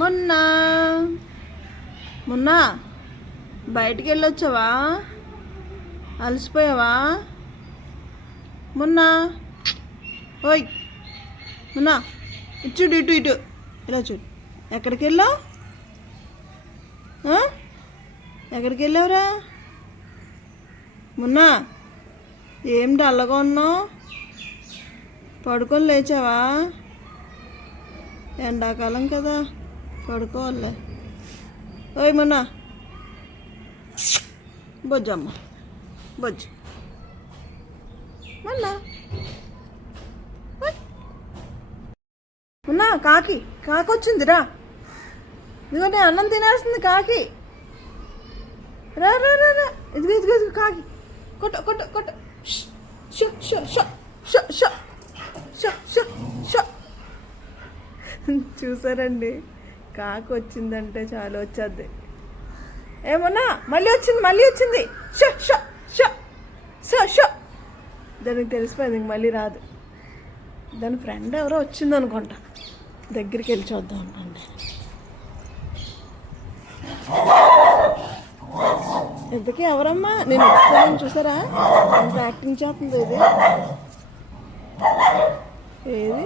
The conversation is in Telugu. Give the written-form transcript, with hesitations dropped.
మొన్న మొన్న బయటికి వెళ్ళొచ్చావా? అలసిపోయావా? మొన్న ఓయ్ మొన్న ఇటు ఇటు ఇటు ఇలా చూడు. ఎక్కడికి వెళ్ళావు? ఎక్కడికి వెళ్ళావురా? మొన్న ఏం డల్లగా ఉన్నావు? పడుకొని లేచావా? ఎండాకాలం కదా, పడుకోవాలే. ఓయ్ మొన్న బొజ్జమ్మ బొజ్జు మొన్న మొన్న కాకి వచ్చిందిరా. ఇదిగో నేను అన్నం తినేస్తుంది కాకి. రా రా రా రా, ఇదిగో ఇదిగో ఇదిగో కాకి. కొట్ట కొట్ట కొట్ట. Show show show show show show show show. చూసారండి, కాకి వచ్చిందంటే చాలు వచ్చేద్ది. ఏమన్నా మళ్ళీ వచ్చింది. Show show show show show. దానికి తెలిసిపోయింది ఇంక మళ్ళీ రాదు. దాని ఫ్రెండ్ ఎవరో వచ్చింది అనుకుంటా. దగ్గరికి వెళ్ళి చూద్దాం అండి. ఇంతకీ ఎవరమ్మా? నేను వచ్చానని చూసారా? ఎంత యాక్టింగ్ చేస్తుంది ఇది. ఏది